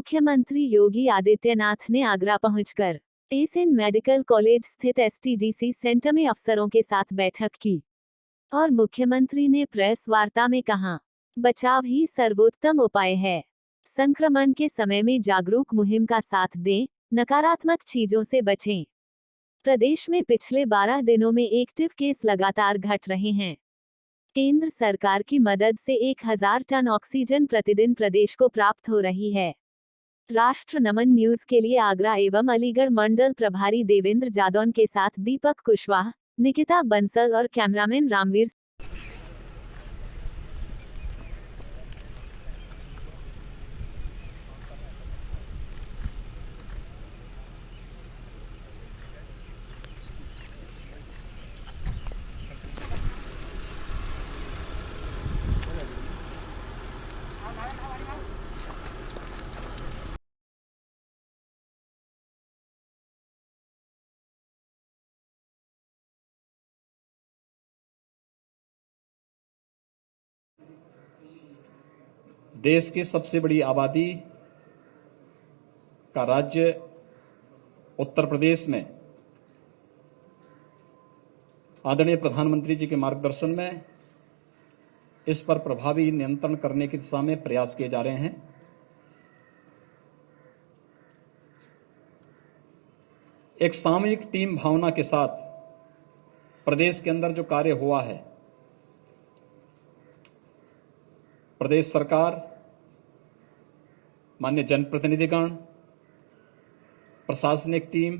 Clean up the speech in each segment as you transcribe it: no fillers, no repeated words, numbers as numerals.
मुख्यमंत्री योगी आदित्यनाथ ने आगरा पहुंचकर एसएन मेडिकल कॉलेज स्थित एसटीडीसी सेंटर में अफसरों के साथ बैठक की और मुख्यमंत्री ने प्रेस वार्ता में कहा, बचाव ही सर्वोत्तम उपाय है। संक्रमण के समय में जागरूक मुहिम का साथ दें, नकारात्मक चीजों से बचें। प्रदेश में पिछले 12 दिनों में एक्टिव केस लगातार घट रहे हैं। केंद्र सरकार की मदद से 1000 टन ऑक्सीजन प्रतिदिन प्रदेश को प्राप्त हो रही है। राष्ट्र नमन न्यूज के लिए आगरा एवं अलीगढ़ मंडल प्रभारी देवेंद्र जादौन के साथ दीपक कुशवाहा, निकिता बंसल और कैमरामैन रामवीर। देश की सबसे बड़ी आबादी का राज्य उत्तर प्रदेश में आदरणीय प्रधानमंत्री जी के मार्गदर्शन में इस पर प्रभावी नियंत्रण करने की दिशा में प्रयास किए जा रहे हैं। एक सामूहिक टीम भावना के साथ प्रदेश के अंदर जो कार्य हुआ है, प्रदेश सरकार, माननीय जनप्रतिनिधिगण, प्रशासनिक team,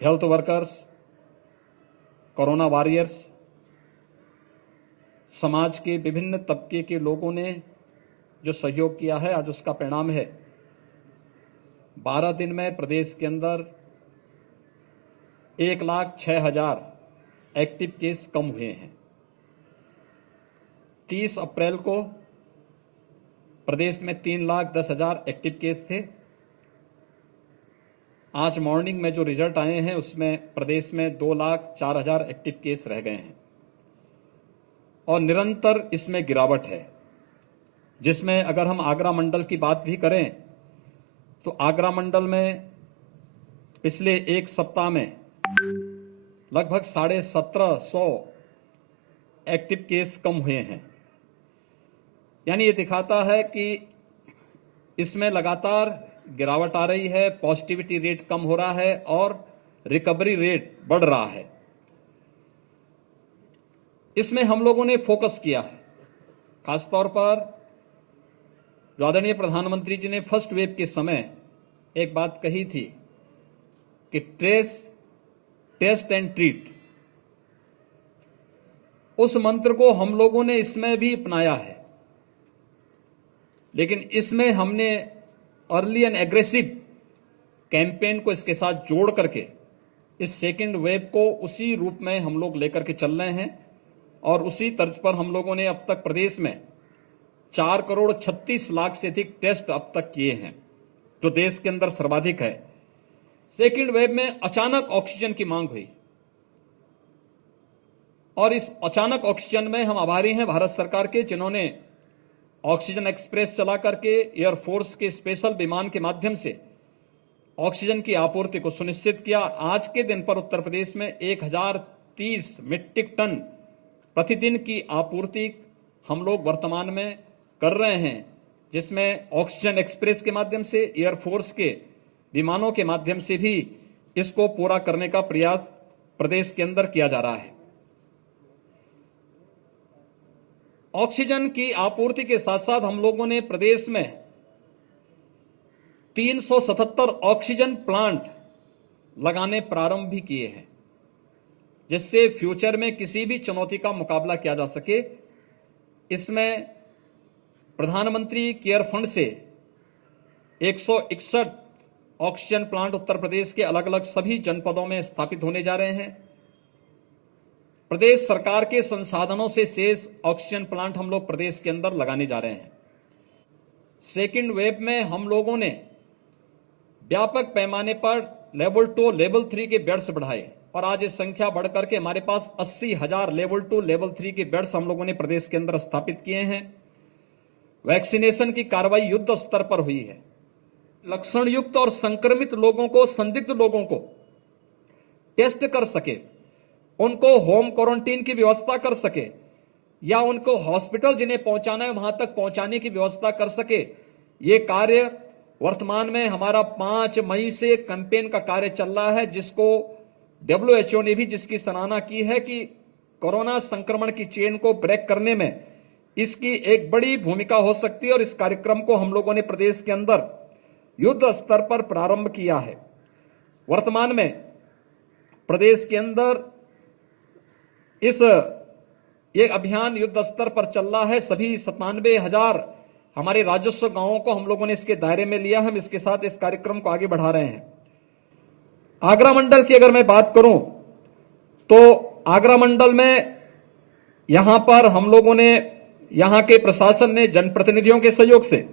health workers, corona warriors, समाज के विभिन्न तबके के लोगों ने जो सहयोग किया है, आज उसका परिणाम है 12 दिन में प्रदेश के अंदर 1,06,000 एक्टिव केस कम हुए हैं। 30 अप्रैल को प्रदेश में 3,10,000 एक्टिव केस थे। आज मॉर्निंग में जो रिजल्ट आए हैं उसमें प्रदेश में 2,04,000 एक्टिव केस रह गए हैं और निरंतर इसमें गिरावट है, जिसमें अगर हम आगरा मंडल की बात भी करें तो आगरा मंडल में पिछले एक सप्ताह में लगभग 1,750 एक्टिव केस कम हुए हैं। यानी ये दिखाता है कि इसमें लगातार गिरावट आ रही है, पॉजिटिविटी रेट कम हो रहा है और रिकवरी रेट बढ़ रहा है। इसमें हम लोगों ने फोकस किया है, खासतौर पर जो आदरणीय प्रधानमंत्री जी ने फर्स्ट वेव के समय एक बात कही थी कि ट्रेस, टेस्ट एंड ट्रीट, उस मंत्र को हम लोगों ने इसमें भी अपनाया है। लेकिन इसमें हमने अर्ली एंड एग्रेसिव कैंपेन को इसके साथ जोड़ करके इस सेकेंड वेव को उसी रूप में हम लोग लेकर के चल रहे हैं और उसी तर्ज पर हम लोगों ने अब तक प्रदेश में 4,36,00,000 से अधिक टेस्ट अब तक किए हैं, जो देश के अंदर सर्वाधिक है। सेकेंड वेव में अचानक ऑक्सीजन की मांग हुई और इस अचानक ऑक्सीजन में हम आभारी हैं भारत सरकार के, जिन्होंने ऑक्सीजन एक्सप्रेस चला करके एयरफोर्स के स्पेशल विमान के माध्यम से ऑक्सीजन की आपूर्ति को सुनिश्चित किया। आज के दिन पर उत्तर प्रदेश में 1,030 मीट्रिक टन प्रतिदिन की आपूर्ति हम लोग वर्तमान में कर रहे हैं, जिसमें ऑक्सीजन एक्सप्रेस के माध्यम से, एयरफोर्स के विमानों के माध्यम से भी इसको पूरा करने का प्रयास प्रदेश के अंदर किया जा रहा है। ऑक्सीजन की आपूर्ति के साथ साथ हम लोगों ने प्रदेश में 377 ऑक्सीजन प्लांट लगाने प्रारंभ भी किए हैं, जिससे फ्यूचर में किसी भी चुनौती का मुकाबला किया जा सके। इसमें प्रधानमंत्री केयर फंड से 161 ऑक्सीजन प्लांट उत्तर प्रदेश के अलग अलग सभी जनपदों में स्थापित होने जा रहे हैं। प्रदेश सरकार के संसाधनों से शेष ऑक्सीजन प्लांट हम लोग प्रदेश के अंदर लगाने जा रहे हैं। सेकेंड वेव में हम लोगों ने व्यापक पैमाने पर लेवल 2, लेवल 3 के बेड्स बढ़ाए और आज ये संख्या बढ़कर के हमारे पास 80,000 लेवल 2, लेवल 3 के बेड्स हम लोगों ने प्रदेश के अंदर स्थापित किए हैं। वैक्सीनेशन की कार्रवाई युद्ध स्तर पर हुई है। लक्षण युक्त और संक्रमित लोगों को, संदिग्ध लोगों को टेस्ट कर सके, उनको होम क्वारंटीन की व्यवस्था कर सके या उनको हॉस्पिटल जिन्हें पहुंचाना है वहां तक पहुंचाने की व्यवस्था कर सके, ये कार्य वर्तमान में हमारा 5 मई से कैंपेन का कार्य चल रहा है, जिसको WHO ने भी जिसकी सराहना की है कि कोरोना संक्रमण की चेन को ब्रेक करने में इसकी एक बड़ी भूमिका हो सकती है। और इस कार्यक्रम को हम लोगों ने प्रदेश के अंदर युद्ध स्तर पर प्रारंभ किया है। वर्तमान में प्रदेश के अंदर ये अभियान युद्ध स्तर पर चल रहा है। सभी 97,000 हमारे राजस्व गांवों को हम लोगों ने इसके दायरे में लिया। हम इसके साथ इस कार्यक्रम को आगे बढ़ा रहे हैं। आगरा मंडल की अगर मैं बात करूं तो आगरा मंडल में यहां पर हम लोगों ने, यहां के प्रशासन ने जनप्रतिनिधियों के सहयोग से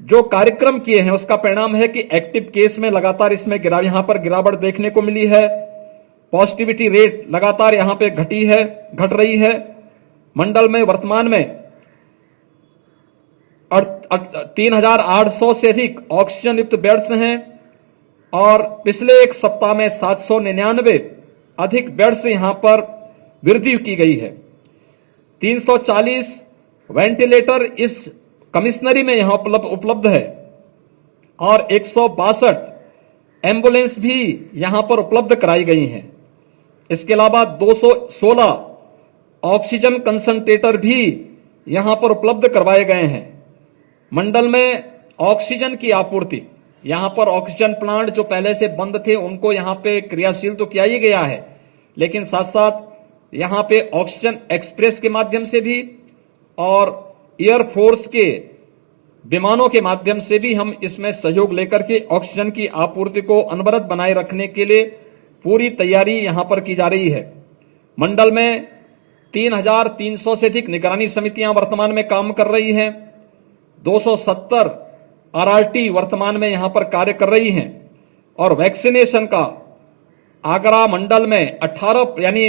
जो कार्यक्रम किए हैं उसका परिणाम है कि एक्टिव केस में लगातार इसमें यहां पर गिरावट देखने को मिली है। पॉजिटिविटी रेट लगातार यहां पे घट रही है। मंडल में वर्तमान में 3,800 से अधिक ऑक्सीजन युक्त बेड्स हैं और पिछले एक सप्ताह में 799 अधिक बेड्स यहां पर वृद्धि की गई है। 340 वेंटिलेटर इस कमिश्नरी में यहां उपलब्ध है और 162 एम्बुलेंस भी यहां पर उपलब्ध कराई गई हैं। इसके अलावा 216 ऑक्सीजन कंसंट्रेटर भी यहां पर उपलब्ध करवाए गए हैं। मंडल में ऑक्सीजन की आपूर्ति, यहां पर ऑक्सीजन प्लांट जो पहले से बंद थे उनको यहां पे क्रियाशील तो किया ही गया है, लेकिन साथ साथ यहां पे ऑक्सीजन एक्सप्रेस के माध्यम से भी और एयरफोर्स के विमानों के माध्यम से भी हम इसमें सहयोग लेकर के ऑक्सीजन की आपूर्ति को अनवरत बनाए रखने के लिए पूरी तैयारी यहां पर की जा रही है। मंडल में 3,300 से अधिक निगरानी समितियां वर्तमान में काम कर रही हैं। 270 RRT वर्तमान में यहां पर कार्य कर रही हैं और वैक्सीनेशन का आगरा मंडल में 18, यानी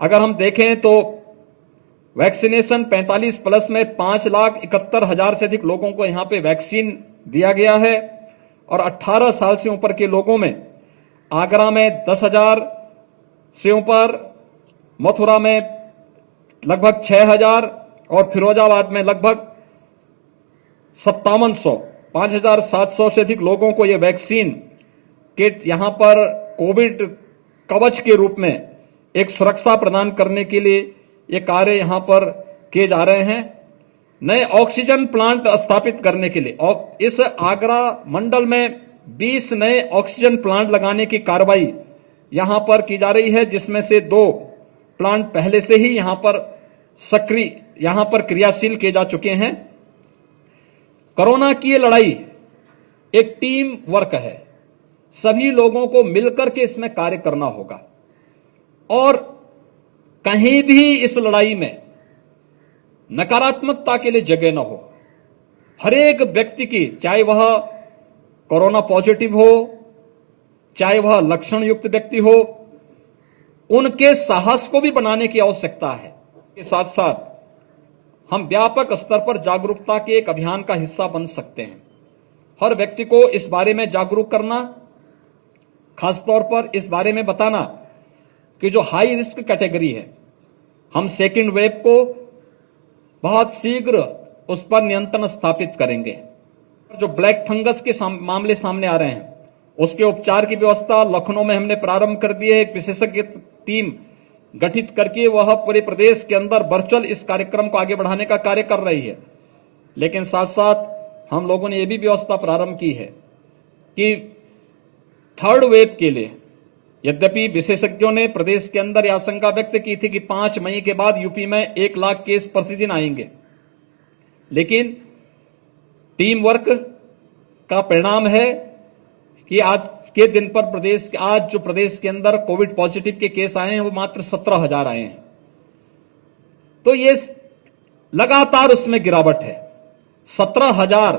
अगर हम देखें तो वैक्सीनेशन 45 प्लस में 5,71,000 से अधिक लोगों को यहां पे वैक्सीन दिया गया है और 18 साल से ऊपर के लोगों में आगरा में 10,000 से ऊपर, मथुरा में लगभग 6,000 और फिरोजाबाद में लगभग 5700, 5,700 से अधिक लोगों को यह वैक्सीन किट यहां पर कोविड कवच के रूप में एक सुरक्षा प्रदान करने के लिए ये कार्य यहां पर किए जा रहे हैं। नए ऑक्सीजन प्लांट स्थापित करने के लिए और इस आगरा मंडल में 20 नए ऑक्सीजन प्लांट लगाने की कार्रवाई यहां पर की जा रही है, जिसमें से 2 प्लांट पहले से ही यहां पर क्रियाशील किए जा चुके हैं। कोरोना की ये लड़ाई एक टीम वर्क है, सभी लोगों को मिलकर के इसमें कार्य करना होगा और कहीं भी इस लड़ाई में नकारात्मकता के लिए जगह न हो। हर एक व्यक्ति की, चाहे वह कोरोना पॉजिटिव हो, चाहे वह लक्षण युक्त व्यक्ति हो, उनके साहस को भी बनाने की आवश्यकता है। इसके साथ साथ हम व्यापक स्तर पर जागरूकता के एक अभियान का हिस्सा बन सकते हैं। हर व्यक्ति को इस बारे में जागरूक करना, खासतौर पर इस बारे में बताना कि जो हाई रिस्क कैटेगरी है, हम सेकेंड वेव को बहुत शीघ्र उस पर नियंत्रण स्थापित करेंगे। जो ब्लैक फंगस के मामले सामने आ रहे हैं उसके उपचार की व्यवस्था लखनऊ में हमने प्रारंभ कर दी है। एक विशेषज्ञ टीम गठित करके वह पूरे प्रदेश के अंदर वर्चुअल इस कार्यक्रम को आगे बढ़ाने का कार्य कर रही है। लेकिन साथ साथ हम लोगों ने यह भी व्यवस्था प्रारंभ की है कि थर्ड वेव के लिए, यद्यपि विशेषज्ञों ने प्रदेश के अंदर यह आशंका व्यक्त की थी कि 5 मई के बाद यूपी में 1 लाख केस प्रतिदिन आएंगे, लेकिन टीम वर्क का परिणाम है कि आज के दिन पर आज जो प्रदेश के अंदर कोविड पॉजिटिव के केस आए हैं वो मात्र 17,000 आए हैं। तो ये लगातार उसमें गिरावट है। 17,000,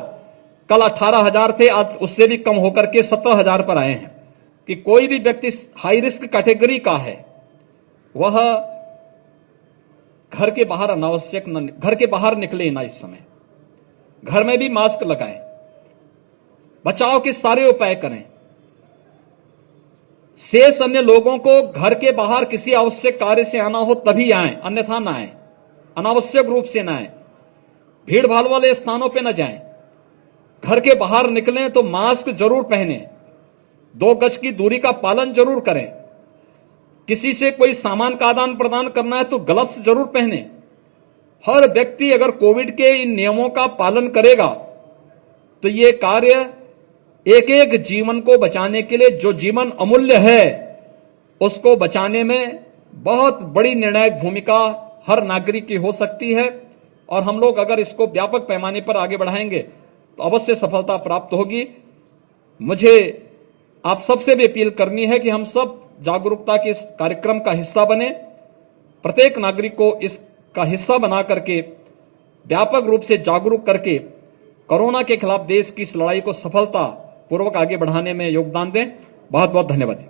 कल 18,000 थे, आज उससे भी कम होकर के 17,000 पर आए हैं। कि कोई भी व्यक्ति हाई रिस्क कैटेगरी का है, वह घर के बाहर निकले ना इस समय। घर में भी मास्क लगाएं, बचाव के सारे उपाय करें। शेष अन्य लोगों को घर के बाहर किसी आवश्यक कार्य से आना हो तभी आएं, अन्यथा ना आएं, अनावश्यक रूप से ना आएं, भीड़ भाड़ वाले स्थानों पे न जाएं। घर के बाहर निकलें तो मास्क जरूर पहनें, 2 गज की दूरी का पालन जरूर करें। किसी से कोई सामान का आदान प्रदान करना है तो ग्लव्स जरूर पहने। हर व्यक्ति अगर कोविड के इन नियमों का पालन करेगा तो ये कार्य एक एक जीवन को बचाने के लिए, जो जीवन अमूल्य है उसको बचाने में बहुत बड़ी निर्णायक भूमिका हर नागरिक की हो सकती है। और हम लोग अगर इसको व्यापक पैमाने पर आगे बढ़ाएंगे तो अवश्य सफलता प्राप्त होगी। मुझे आप सबसे भी अपील करनी है कि हम सब जागरूकता के इस कार्यक्रम का हिस्सा बने। प्रत्येक नागरिक को इसका हिस्सा बना करके व्यापक रूप से जागरूक करके कोरोना के खिलाफ देश की इस लड़ाई को सफलता पूर्वक आगे बढ़ाने में योगदान दें। बहुत बहुत धन्यवाद।